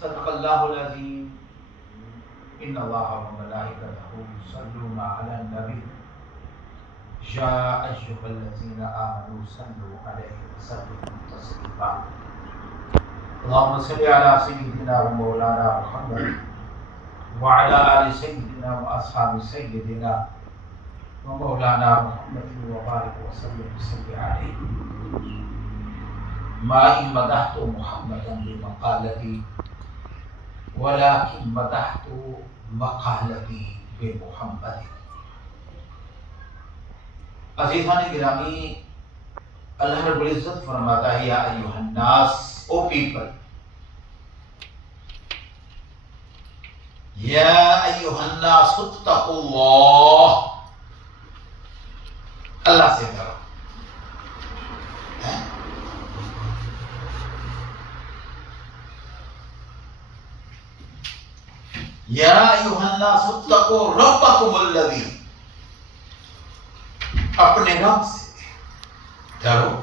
صدق اللہ العظیم. ان اللہ وملائکتہ یصلون علی النبی یا ایھا الذین آمنوا صلوا علیہ وسلموا تسلیما. اللهم صل علی سیدنا و مولانا محمد وعلى آل سیدنا و اصحاب سیدنا و مولانا محمد وبارک وسلم صلی علیہ. ما ان مدحت محمدا بمقالتی ولكن مدحت مقالتی بمحمد. عزیزان گرامی، اللہ رب العزت فرماتا ہے یا ایھا الناس، او پیپل، یا ایھا الناس اتقوا اللہ، اللہ سے ڈرو. یا ایھا الناس اتقوا ربکم الذی، اپنے رب سے ڈرو،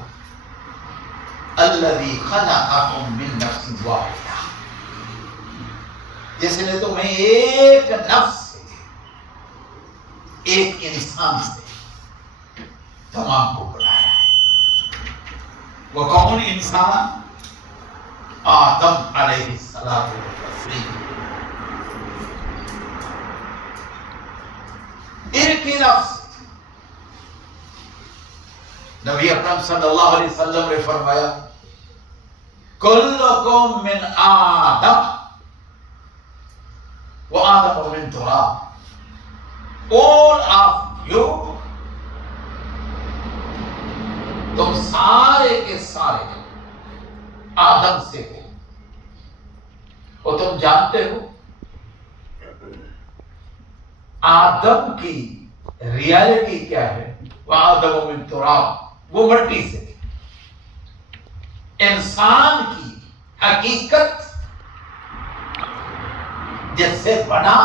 الذی خلقکم من نفس واحدہ، جس نے تمہیں ایک نفس سے، ایک انسان سے تمام کو بنایا ہے. وہ کون انسان؟ آدم علیہ السلام. ایک ہی نفس. نبی اکرم صلی اللہ علیہ وسلم نے فرمایا کلکم من آدم و آدم من تراب. all of you، تم سارے کے سارے آدم سے ہو. اور تم جانتے ہو آدم کی ریالٹی کیا ہے؟ وہ آدم من تراب، وہ مٹی سے. انسان کی حقیقت جس سے بنا،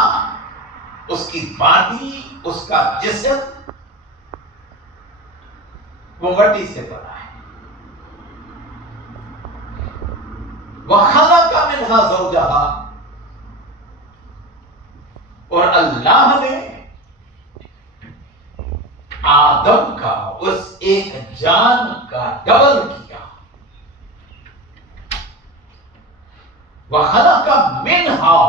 اس کی باڈی، اس کا جسم، وہ مٹی سے بنا ہے. وَخَلَقَ مِنْهَا زَوْجَهَا، اور اللہ نے آدم کا اس ایک جان کا ڈبل کیا. وَخَلَقَ مِنْهَا،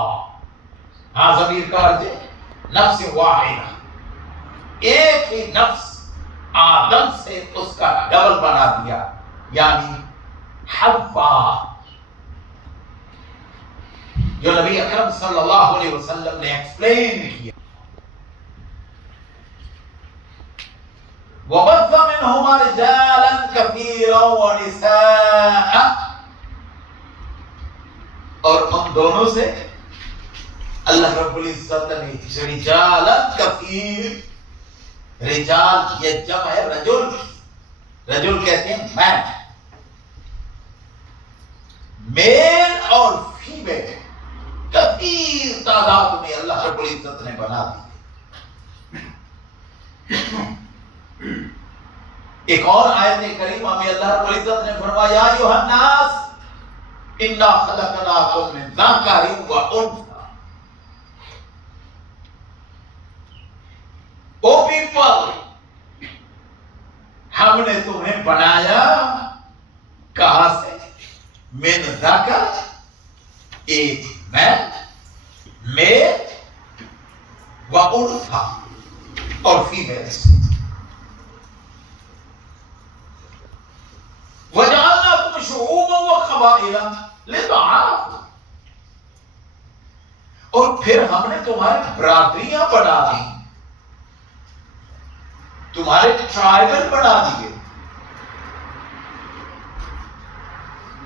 ہاں ضمیر کا عرض ہے نفس واحدہ، ایک ہی نفس آدم سے اس کا ڈبل بنا دیا، یعنی حوا، جو نبی اکرم صلی اللہ علیہ وسلم نے ایکسپلین کیا. وَبَثَّ مِنْهُمَا رِجَالًا كَثِيرًا وَنِسَاءً، اور ان دونوں سے اللہ رب العزت نے رجالا کثیر، رجال یہ جمع ہے رجل، رجل کہتے ہیں مین، میل اور فیمیل کثیر تعداد میں اللہ رب العزت نے بنا دی. ایک اور آیت کریمہ میں اللہ رب العزت نے فرمایا یا ایھا الناس انا خلقناکم من ذکر و انثی، او پیپل، ہم نے تمہیں بنایا کہاں سے؟ من ذکر، ایک میل و انثی، اور فیمیل سے. وَجَعَلْنَاكُمْ شُعُوبًا وَقَبَائِلَ لِتَعَارَفُوا، اور پھر ہم نے تمہاری برادریاں بنا دی، تمہارے ٹرائبل بنا دیے.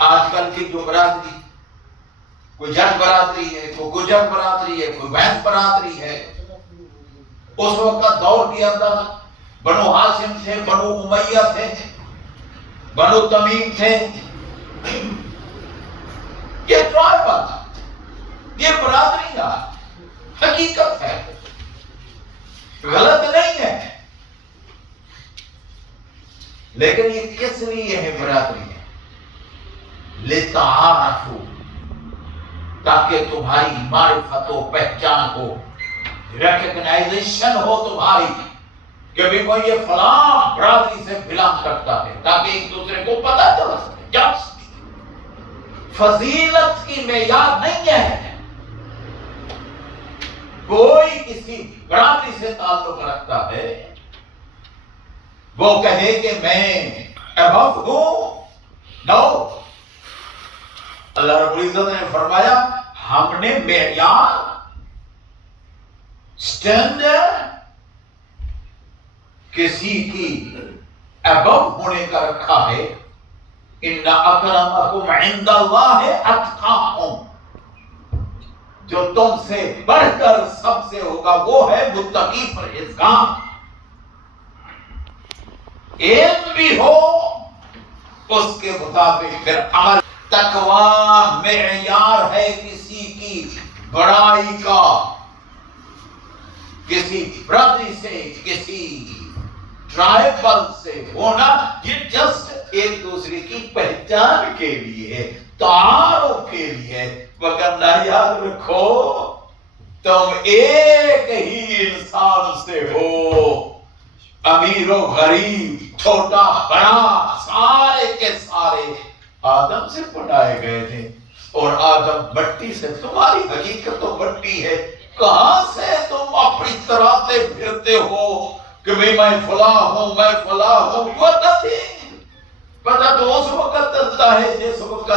آج کل کی جو برادری، کوئی جٹ برادری ہے، کوئی گجر برادری ہے، کوئی وینس برادری ہے، اس وقت دور کے اندر بنو ہاشم تھے، بنو امیہ تھے، بنو تمیم تھے. یہ ٹرائبل، یہ برادریاں حقیقت ہے، غلط نہیں ہے. لیکن یہ کس لیے ہے برادری ہے؟ لِتَعَارَفُوا، تاکہ تمہاری معرفت و پہچان ہو، ریکگنائزیشن ہو تمہاری کہ بھی کوئی یہ فلاں برادری سے بلانگ کرتا ہے، تاکہ ایک دوسرے کو پتہ چل سکے۔ جب فضیلت کی معیار نہیں ہے کوئی کسی برادری سے تعلق رکھتا ہے وہ کہے کہ میں ابو ہوں، نو، اللہ رب العزت نے فرمایا ہم نے معیار سٹینڈرڈ کسی کی ابو ہونے کا رکھا ہے، ان اکرمکم عند اللہ اتقاکم، جو تم سے بڑھ کر سب سے ہوگا وہ ہے متقی پرہیزگار۔ علم بھی ہو اس کے مطابق پھر عمل۔ تقوی معیار ہے کسی کی بڑائی کا، کسی برادری سے، کسی ٹرائبل سے ہونا، یہ جسٹ ایک دوسرے کی پہچان کے لیے، تعارف کے لیے، وگرنہ یاد رکھو تم ایک ہی انسان سے ہو، امیر و غریب، چھوٹا بڑا، سارے کے سارے آدم سے بنائے گئے تھے، اور آدم مٹی سے، تمہاری حقیقت تو مٹی ہے، کہاں سے تم اپنی طرح سے پھرتے ہو کہ میں فلاں ہوں، میں فلاں ہوں؟ پتہ تو اس وقت چلتا ہے جس وقت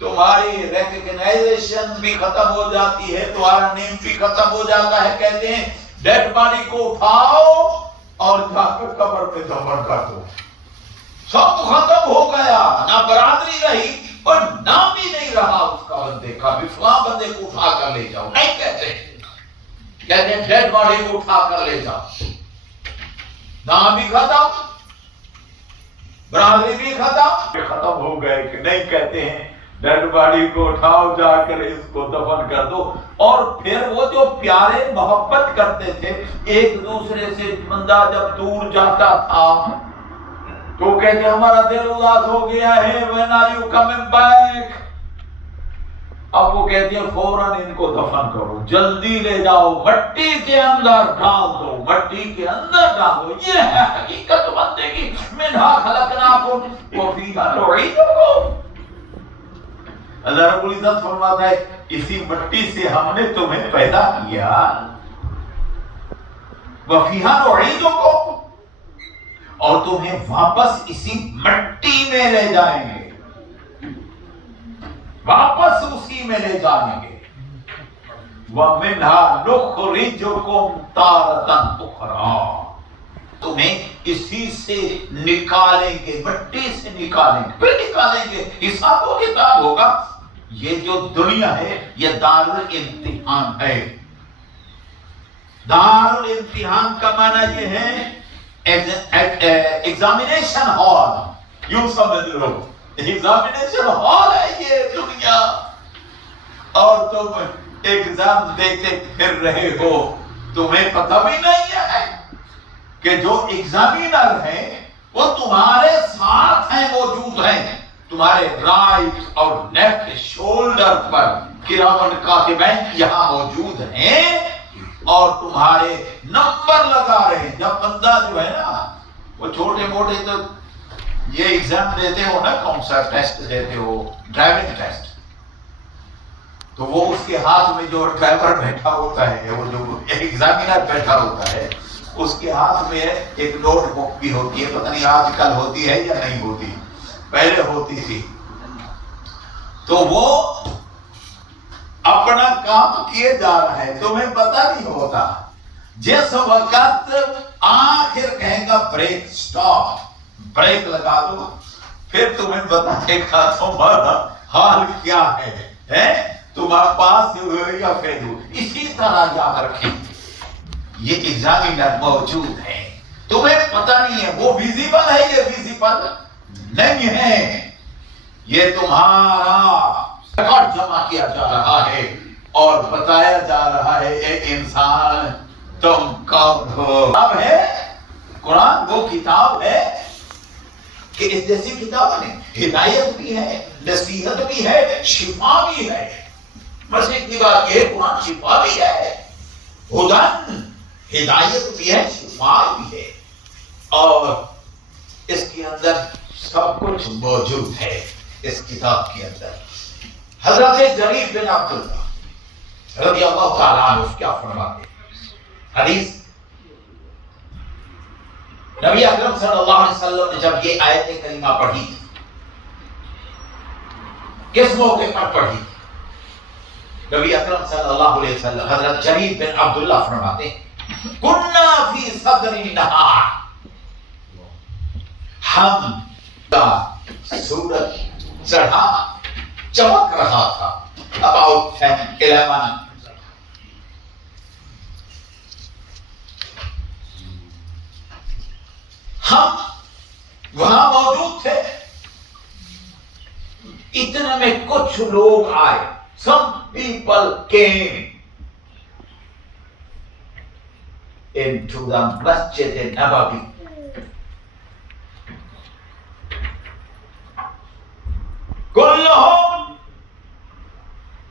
تمہاری ریکگنائزیشن بھی ختم ہو جاتی ہے، تمہارا نیم بھی ختم ہو جاتا ہے۔ کہتے ہیں ڈیڈ باڈی کو اٹھاؤ اور جا کر قبر پہ دفن کر دو، سب ختم ہو گیا، نہ برادری رہی اور نام بھی نہیں رہا اس کا بندے کا، بھی فلاں بندے کو اٹھا کر لے جاؤ، نہیں کہتے، کہتے ہیں ڈیڈ باڈی کو اٹھا کر لے جاؤ، نام بھی ختم، برادری بھی ختم ہو گئے کہ نہیں، کہتے ہیں ڈیڈ باڈی کو اٹھاؤ، جا کر اس کو دفن کر دو۔ اور پھر وہ جو پیارے محبت کرتے تھے ایک دوسرے سے، بندہ جب دور جاتا تھا تو کہتے ہمارا دل اداس ہو گیا ہے، when are you coming back؟ اب وہ کہتے ہیں فوراً ان کو دفن کرو، جلدی لے جاؤ، مٹی کے اندر ڈال دو، مٹی کے اندر ڈال دو، یہ ہے حقیقت بندے کی، منہا خلقناکم وفیہا نعیدکم۔ اللہ رب العزت فرماتا ہے اسی مٹی سے ہم نے تمہیں پیدا کیا، وفیہا نعیدکم، اور تمہیں واپس اسی مٹی میں لے جائیں گے، واپس اسی میں لے جائیں گے، وَمِنْهَا نُخْرِجُكُمْ تَارَةً أُخْرَىٰ، تمہیں اسی سے نکالیں گے، مٹی سے نکالیں گے، پھر نکالیں گے، حساب و کتاب ہوگا۔ یہ جو دنیا ہے یہ دار الامتحان ہے، دار الامتحان کا معنی یہ ہے ایگزامینیشن ہال، یوں سمجھ لو ایگزامینیشن ہال ہے یہ دنیا، اور تم ایگزام دیتے پھر رہے ہو، تمہیں پتہ بھی نہیں ہے کہ جو ایگزامینر ہیں وہ تمہارے ساتھ ہیں، موجود ہیں، تمہارے رائٹ اور لیفٹ شولڈر پر کرامن کاتبین یہاں موجود ہیں اور تمہارے نمبر لگا رہے ہیں۔ جب بندہ جو ہے نا وہ چھوٹے موٹے تو یہ ایگزام دیتے ہو نا، کون سا ٹیسٹ دیتے ہو، ڈرائیونگ ٹیسٹ، تو وہ اس کے ہاتھ میں جو ڈرائیور بیٹھا ہوتا ہے، وہ جو ایگزامینر بیٹھا ہوتا ہے، اس کے ہاتھ میں ایک نوٹ بک بھی ہوتی ہے، پتہ نہیں آج کل ہوتی ہے یا نہیں ہوتی، پہلے ہوتی تھی، تو وہ اپنا کام کیے جا رہا ہے، تمہیں پتہ نہیں ہوتا، جس وقت آخر کہے گا بریک سٹاپ، بریک لگا دو، پھر تمہیں بتائے گا تمہارا حال کیا ہے، تمہارے پاس یا فیل ہو۔ اسی طرح یاد رکھیں یہ ایگزامینر موجود ہے، تمہیں پتہ نہیں ہے وہ ویزیبل ہے، یہ ویزیبل نہیں ہے، یہ تمہارا ریکارڈ جمع کیا جا رہا ہے اور بتایا جا رہا ہے اے انسان تم کون ہو۔ اب ہے قرآن وہ کتاب ہے کہ اس جیسی کتاب نہیں، ہدایت بھی ہے، نصیحت بھی ہے، شفا بھی ہے، مسیح کی بات یہ ہے قرآن شفا بھی ہے، ہدن ہدایت بھی ہے، شفا بھی ہے، اور اس کے اندر سب کچھ موجود ہے اس کتاب کے اندر۔ حضرت جریر بن عبداللہ رضی اللہ تعالیٰ عنہ کیا فرماتے ہیں؟ حدیث نبی اکرم صلی اللہ علیہ وسلم نے جب یہ آیت کریمہ پڑھی تھی، کس موقع پر پڑھی تھی؟ نبی اکرم صلی اللہ علیہ وسلم حضرت جریر بن عبداللہ فرماتے ہیں کننا فی صدر النہار، ہم کا سورج چڑھا چمک رہا تھا، about 10, 11 ہم وہاں موجود تھے، اتنے میں کچھ لوگ آئے، some people came into the Masjid Nabawi. كلهم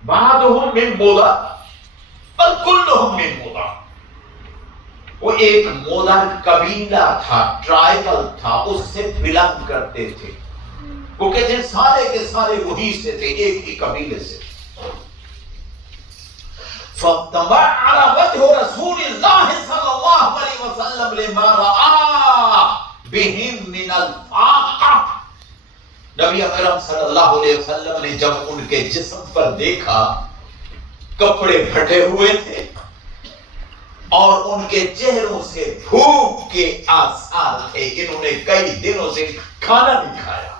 بعضهم من مضر بل كلهم من مضر، وہ ایک مضر قبیلہ تھا، ٹرائبل تھا، اس سے بلانگ کرتے تھے، وہ کہتے ہیں سارے کے سارے وہی سے تھے، ایک ہی قبیلے سے۔ فَتَمَعَّرَ وَجْهُ رَسُولِ اللَّهِ صَلَّى اللَّهُ عَلَيْهِ وَسَلَّمْ لِمَا رَآ بِهِمْ مِنَ الْفَاقَةِ، نبی اکرم صلی اللہ علیہ وسلم نے جب ان کے جسم پر دیکھا، کپڑے پھٹے ہوئے تھے اور ان کے چہروں سے بھوک کے آثار تھے، انہوں نے کئی دنوں سے کھانا نہیں کھایا،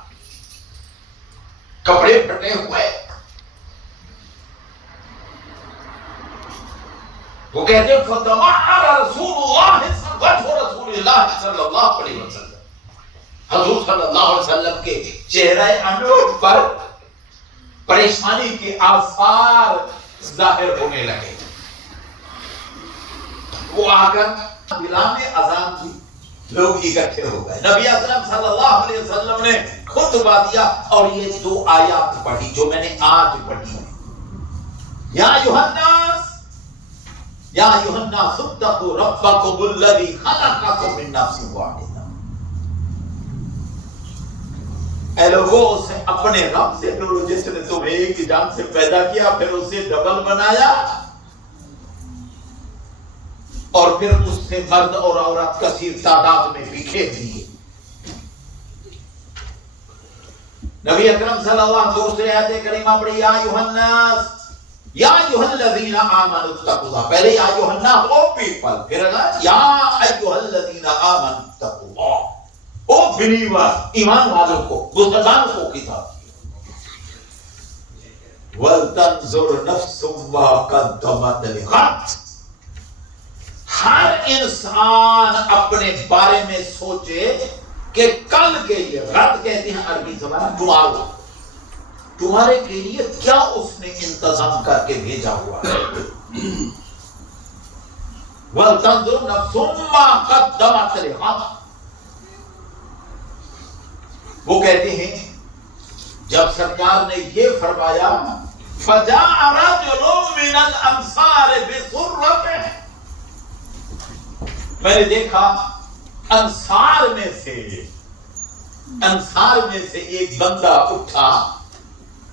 کپڑے پھٹے ہوئے۔ وہ کہتے ہیں فَتَمَعَّرَ رَسُولُ اللَّهِ وَجْهُ رَسُولِ اللَّهِ صلی اللہ علیہ وسلم، حضور صلی اللہ علیہ وسلم کے چہرہ انور پر پریشانی کے آثار ظاہر ہونے لگے۔ وہ آ کر بلال نے اذان دی، لوگ اکٹھے ہو گئے، نبی اکرم صلی اللہ علیہ وسلم نے خطبہ دیا اور یہ دو آیات پڑھی جو میں نے آج پڑھی، یا ایھا الناس یا ایھا الناس اتقوا ربکم الذی خلقکم من نفس واحدہ، اے لوگوں اسے اپنے رب سے ڈرو جس نے تمہیں ایک ہی جان سے پیدا کیا، پھر اسے ڈبل بنایا اور پھر اس سے مرد اور عورت کثیر تعداد میں بکھیر دیے۔ نبی اکرم صلی اللہ علیہ وسلم دوسرے آیت کریمہ پڑھی یا ایھا الناس یا ایھا الذین آمنوا اتقوا اللہ، پہلے یا ایھا الناس او پیپل، پھر یا ایھا الذین آمنوا اتقوا اللہ، او بلیور ایمان والوں کو، مسلمانوں کو کتاب وَلْتَنْظُرْ نَفْسٌ مَا قَدَّمَتْ لِغَدٍ، ہر انسان اپنے بارے میں سوچے کہ کل کے لیے، غد کہتے ہیں عربی زبان ٹمارو، تمہارے کے لیے کیا اس نے انتظام کر کے بھیجا ہوا ہے۔ وَلْتَنْظُرْ نَفْسٌ مَا قَدَّمَتْ لِغَدٍ، وہ کہتے ہیں جب سرکار نے یہ فرمایا فَجَاءَ رَجُلٌ مِّنَ الْأَنصَارِ بِسُرَّةٍ، میں نے دیکھا انصار میں سے ایک بندہ اٹھا،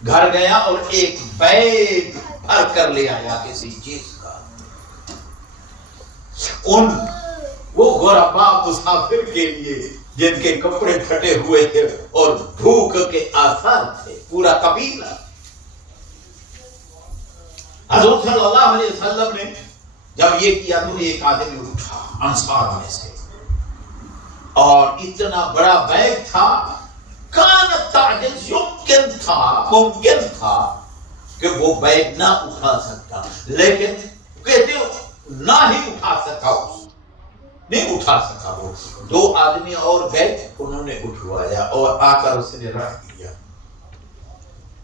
گھر گیا اور ایک بیگ بھر کر لے آیا کسی چیز کا۔ وہ غربا مسافر کے لیے جن کے کپڑے پھٹے ہوئے تھے اور بھوک کے آثار تھے، پورا قبیلہ۔ حضور صلی اللہ علیہ وسلم نے جب یہ کیا تو ایک آدمی اٹھا انصار میں سے، اور اتنا بڑا بیگ تھا، کانت تعجز، ممکن تھا کہ وہ بیگ نہ اٹھا سکتا، لیکن کہتے نہ ہی اٹھا سکا، نہیں اٹھا سکا۔ وہ دو آدمی اور گئے، انہوں نے اٹھوایا اور آ کر اس نے رکھ دیا۔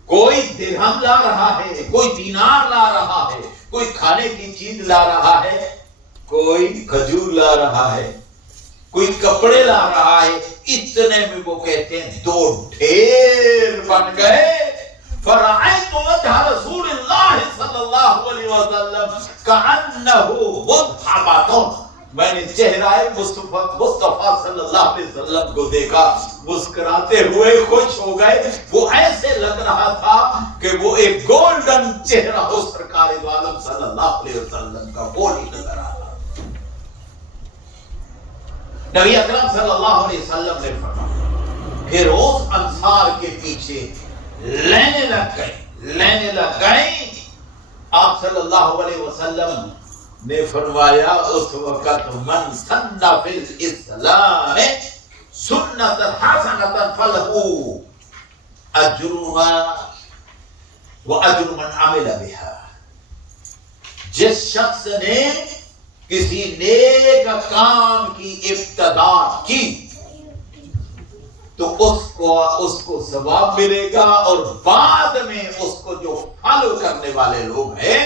کوئی درہم لا رہا ہے، کوئی دینار لا رہا ہے، کوئی کھانے کی چیز لا رہا ہے، کوئی کھجور لا رہا ہے، کوئی کپڑے لا رہا ہے، اتنے میں وہ کہتے ہیں دو ڈھیر بن گئے۔ فرأيت وجه رسول الله صلى صلی اللہ علیہ وسلم کأنہ مذہبۃ، میں نے چہرہ مصطفیٰ صلی اللہ علیہ وسلم کو دیکھا، مسکراتے ہوئے خوش ہو گئے، وہ ایسے لگ رہا تھا کہ وہ ایک گولڈن چہرہ ہو سرکار دو عالم صلی اللہ علیہ وسلم کا، وہ نہیں نظر آ رہا۔ نبی اکرم صلی اللہ علیہ وسلم نے فرمایا، پھر اس انصار کے پیچھے لینے لگ گئے۔ آپ صلی اللہ علیہ وسلم نے فرمایا اس وقت من سن فی الاسلام سنت حسنۃ فلہ اجرها واجر من عمل بها، جس شخص نے کسی نیک کام کی ابتدا کی تو اس کو ثواب ملے گا، اور بعد میں اس کو جو فالو کرنے والے لوگ ہیں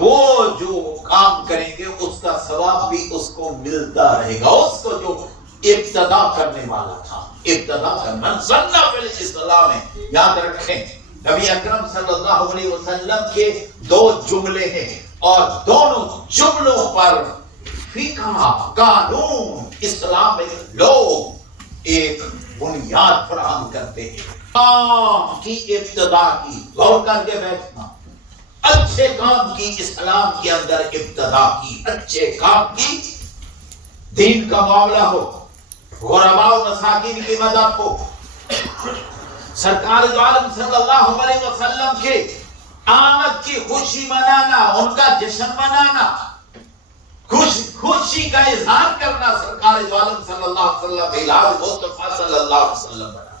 وہ جو کام کریں گے اس کا ثواب بھی اس کو ملتا رہے گا، اس کو جو ابتدا کرنے والا تھا، ابتدا کرنا سنہ فی الاسلام ہے۔ یاد رکھیں نبی اکرم صلی اللہ علیہ وسلم کے دو جملے ہیں، اور دونوں جملوں پر فقہ قانون اسلام میں لوگ ایک بنیاد فراہم کرتے ہیں۔ کام کی ابتدا کی، غور کر کے بیٹھنا، اچھے کام کی اسلام کے اندر ابتدا کی، اچھے کام کی، دین کا معاملہ ہو، غرباء و مساکین کی مدد ہو، سرکار دو عالم صلی اللہ علیہ وسلم کے آمد کی خوشی منانا، ان کا جشن منانا، خوشی کا اظہار کرنا، سرکار دو عالم صلی اللہ علیہ وسلم میلاد مصطفیٰ صلی اللہ علیہ وسلم بنا۔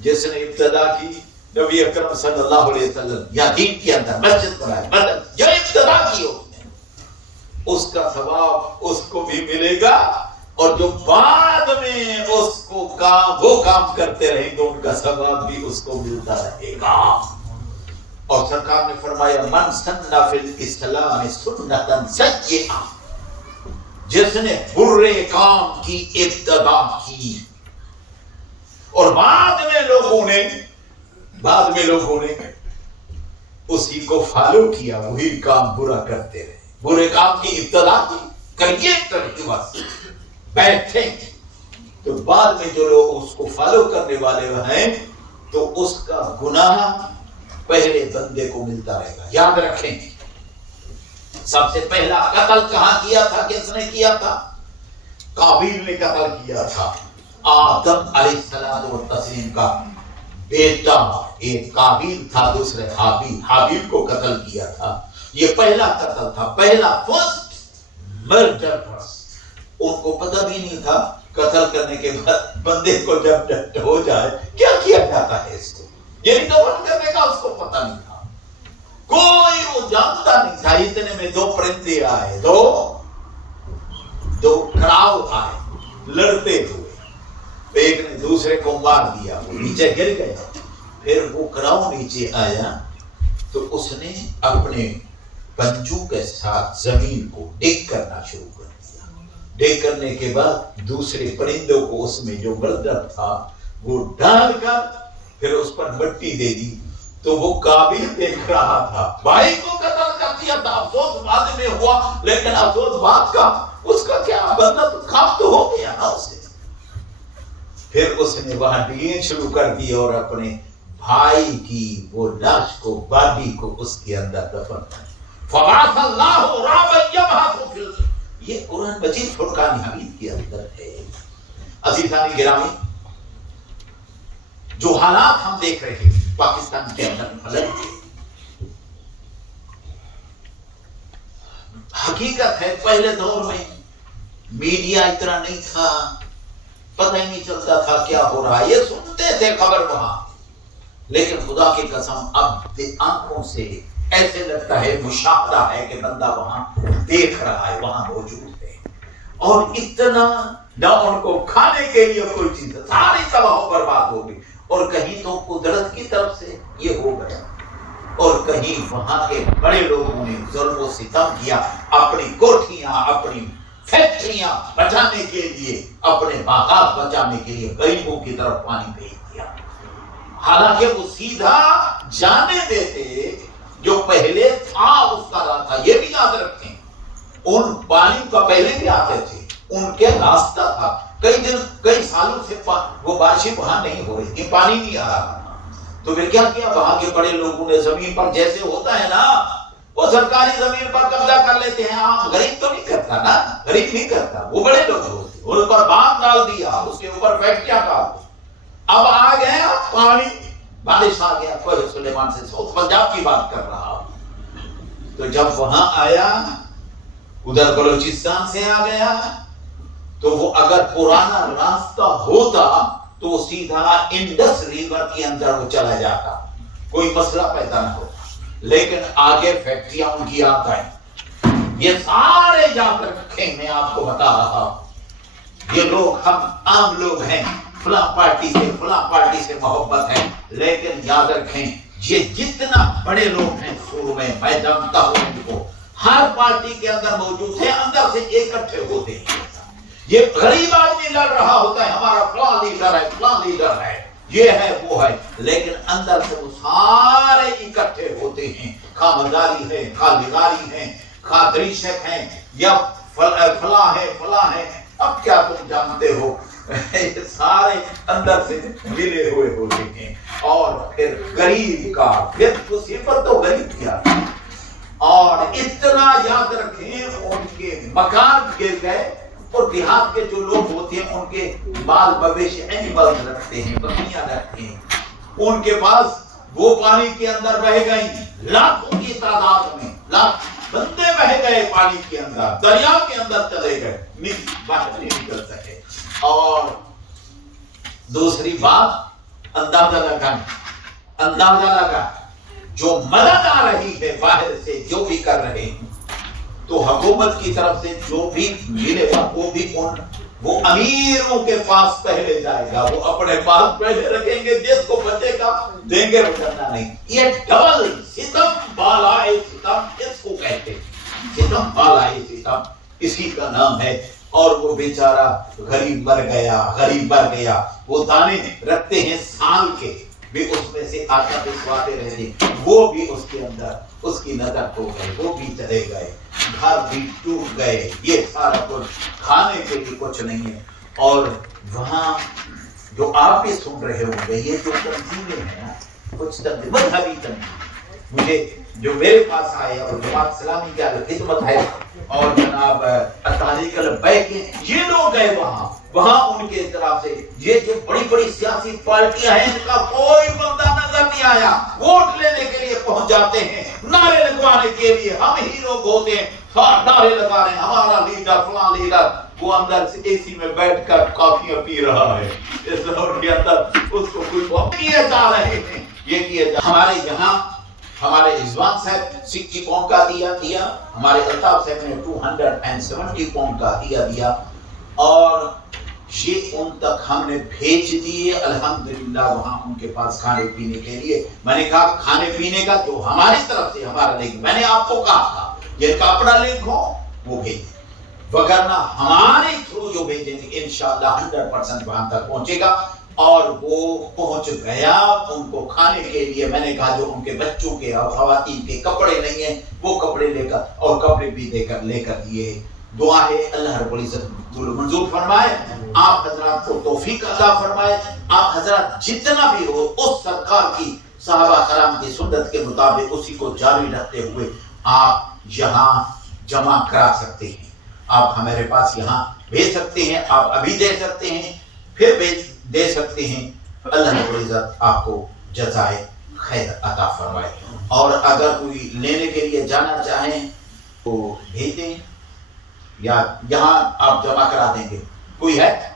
جس نے ابتدا کی نبی اکرم صلی اللہ علیہ وسلم یا دین کے اندر مسجد بنائے، مدد جو ابتدا کی ہو اس کا ثواب اس کو بھی ملے گا، اور جو بعد میں اس کو وہ کام کرتے رہیں گے ان کا ثواب بھی اس کو ملتا رہے گا۔ اور سرکار نے فرمایا من سن فی الاسلام سنتا سیئۃ، جس نے برے کام کی ابتدا کی اور بعد میں لوگوں نے اسی کو فالو کیا، وہی کام برا کرتے رہے، برے کام کی ابتدا کی، کریے بس بیٹھیں، تو بعد میں جو لوگ اس کو فالو کرنے والے ہیں تو اس کا گناہ پہلے بندے کو ملتا رہے گا۔ یاد رکھیں سب سے پہلا قتل کہاں کیا تھا، کس نے کیا تھا؟ قابیل نے قتل کیا تھا، آدم علیہ السلام و تسلیم کا بیٹا، ایک قابیل تھا، دوسرے حابیل کو قتل کیا تھا۔ یہ پہلا قتل تھا، پہلا فرسٹ مرڈر۔ ان کو پتہ بھی نہیں تھا قتل کرنے کے بعد بندے کو جب ڈیتھ ہو جائے کیا کیا جاتا ہے، اس کو یعنی دفن کرنے کا اس کو پتہ نہیں تھا، کوئی وہ جانتا نہیں تھا۔ اتنے میں دو پرندے آئے، دو کراؤ آئے لڑتے ہوئے، ایک نے دوسرے کو مار دیا، وہ نیچے گر گیا۔ پھر وہ کراؤ نیچے آیا تو اس نے اپنے پنجوں کے ساتھ زمین کو ڈگ کرنا شروع کر دیا۔ ڈگ کرنے کے بعد دوسرے پرندوں کو اس میں جو مردہ تھا وہ ڈال کر پھر اس پر مٹی دے دی، تو وہ قابل دیکھ رہا تھا، بھائی کو قتل کر دیا تھا، افسوس بعد میں ہوا، لیکن افسوس بات کا اس کا کیا، بندہ تو کام تو ہو گیا نا اسے۔ پھر اس نے وہاں ڈیگیں شروع کر دی اور اپنے بھائی کی وہ لاش کو، باڈی کو اس کے اندر دفن کر۔ فبعث اللہ غرابا یبحث فی الارض، یہ قرآن مجید فرقان حمید کے اندر ہے۔ عزیزان گرامی، جو حالات ہم دیکھ رہے ہیں پاکستان کے اندر فلک کے، حقیقت ہے پہلے دور میں میڈیا اتنا نہیں تھا، پتہ ہی نہیں چلتا تھا کیا ہو رہا ہے، یہ سنتے تھے خبر وہاں، لیکن خدا کی قسم اب آنکھوں سے ایسے لگتا ہے، مشاہدہ ہے کہ بندہ وہاں دیکھ رہا ہے، وہاں موجود ہے، اور اتنا نہ ان کو کھانے کے لیے کوئی چیز، ساری تباہ و برباد ہو گئی، اور کہیں تو قدرت کی طرف سے یہ ہو گیا، اور کہیں وہاں کے بڑے لوگوں نے ظلم و ستم کیا، اپنی کوٹھیاں، اپنی فیکٹریاں بچانے کے لیے، اپنے باغات بچانے کے لیے غریبوں کی طرف پانی بھیج دیا، حالانکہ وہ سیدھا جانے دیتے جو پہلے تھا اس کا راستہ، یہ بھی یاد رکھیں، ان پانی کا پہلے بھی آتے تھے، ان کے راستہ تھا، کئی سالوں سے وہ بارشیں وہاں نہیں ہو رہی تھی، پانی نہیں آ رہا، تو پھر کیا کیا وہاں کے بڑے لوگوں نے زمین پر، جیسے ہوتا ہے نا وہ سرکاری زمین پر قبضہ کر لیتے ہیں، عام غریب تو نہیں کرتا نا، غریب نہیں کرتا، وہ بڑے لوگ ہوتے ہیں، ان پر باندھ ڈال دیا، اس کے اوپر فیکٹریاں ڈال دی، اب آ گیا پانی، بارش آ گیا، کوئی سلیمان سے ساؤتھ پنجاب کی بات کر رہا، تو جب وہاں آیا ادھر بلوچستان سے آ گیا، تو وہ اگر پرانا راستہ ہوتا تو سیدھا انڈس ریور کے اندر وہ چلا جاتا، کوئی مسئلہ پیدا نہ ہوتا، لیکن آگے فیکٹریاں ان کی آ گئیں، یہ سارے یاد رکھیں، میں آپ کو بتا رہا ہوں، یہ لوگ ہم عام لوگ ہیں، فلاں پارٹی سے محبت ہے، لیکن یاد رکھیں یہ جتنا بڑے لوگ ہیں سور میں، میں جانتا ہوں ان کو، ہر پارٹی کے اندر موجود ہے، اندر سے اکٹھے ہوتے ہیں، یہ غریب آدمی لڑ رہا ہوتا ہے ہمارا فلاں لیڈر ہے، یہ ہے وہ ہے، لیکن اندر سے وہ سارے اکٹھے ہوتے ہیں، خواہ مزاری ہے، خواہ لگاری ہے، خواہ دریشک ہیں، یا فلاں ہے، اب کیا تم جانتے ہو، یہ سارے اندر سے ملے ہوئے ہوتے ہیں، اور پھر غریب کا پھر مصیبت تو غریب کیا، اور اتنا یاد رکھیں ان کے مکان گر گئے، اور دیہات کے جو لوگ ہوتے ہیں ان کے بال مویشی اینیملز رکھتے ہیں، بکریاں رکھتے ہیں، ان کے پاس وہ پانی کے اندر بہ گئی، لاکھوں کی تعداد میں لاکھ بندے بہ گئے پانی کے اندر، دریا کے اندر چلے گئے، باہر نہیں نکل سکے، اور دوسری بات اندازہ لگا جو مدد آ رہی ہے باہر سے، جو بھی کر رہے ہیں، تو حکومت کی طرف سے جو بھی ملے گا وہ امیروں کے پاس پہلے جائے گا، وہ اپنے پاس پہلے رکھیں گے، جس کو بچے گا دیں گے، بچنا نہیں، یہ ڈبل ستم بالائے ستم اس کو کہتے ہیں، ستم بالائے ستم اسی کا نام ہے، اور وہ بیچارہ غریب مر گیا، وہ دانے رکھتے ہیں سال کے بھی، اس میں سے آٹا پسواتے رہے، وہ بھی اس کے اندر اس کی نظر ہو گئی، وہ بھی چلے گئے، گھر بھی ٹوٹ گئے، یہ سارا کچھ کھانے کے لیے کچھ نہیں ہے، اور وہاں جو آپ بھی سن رہے ہوں گے، یہ جو تنظیمیں ہیں نا، کچھ مذہبی تنظیم، مجھے جو میرے پاس آئے اور جماعت اسلامی کی خدمت ہے، اور جناب تحریک لبیک، یہ لوگ گئے وہاں ان کے طرف سے، یہ جو بڑی سیاسی پارٹیاں ہیں، ان کا کوئی بندہ نظر نہیں آیا، ووٹ لینے کے لیے پہنچ جاتے ہیں، نعرے لگوانے کے لیے، ہم ہی لوگ ہوتے ہیں، نعرے لگا رہے ہیں، ہمارا لیڈر فلاں لیڈر، وہ اندر سے اے سی میں بیٹھ کر کافیاں پی رہا ہے، اس روڈ کے اندر اس کو کوئی بہت کیے جا رہے ہیں، یہ کیے جا ہمارے یہاں، ہمارے رضوان صاحب 60 پاؤنڈ کا دیا، ہمارے الطاف صاحب نے 270 پاؤنڈ کا دیا، اور یہ ان تک ہم نے بھیج دیے، الحمدللہ وہاں ان کے پاس کھانے پینے کے لیے، میں نے کہا کھانے پینے کا جو ہماری طرف سے ہمارا لنک، میں نے آپ کو کہا تھا یہ کپڑا لنک ہو وہ بھیجیں، وگرنہ ہمارے تھرو جو بھیجیں گے انشاءاللہ 100% وہاں تک پہنچے گا، اور وہ پہنچ گیا ان کو کھانے کے لیے، میں نے کہا جو ان کے بچوں کے اور خواتین کے کپڑے نہیں ہیں وہ کپڑے لے کر، اور کپڑے بھی لے کر دیے، دعا ہے اللہ رب العزت منظور فرمائے، آپ حضرات کو توفیق عطا فرمائے، آپ حضرات جتنا بھی ہو اس سرکار کی صحابہ کرام کی سنت کے مطابق اسی کو جاری رکھتے ہوئے آپ یہاں جمع کرا سکتے ہیں، آپ ہمارے پاس یہاں بھیج سکتے ہیں، آپ ابھی دے سکتے ہیں، پھر دے سکتے ہیں، اللہ رب العزت آپ کو جزائے خیر عطا فرمائے، اور اگر کوئی لینے کے لیے جانا چاہیں تو بھیج دیں، یا یہاں آپ جمع کرا دیں گے، کوئی ہے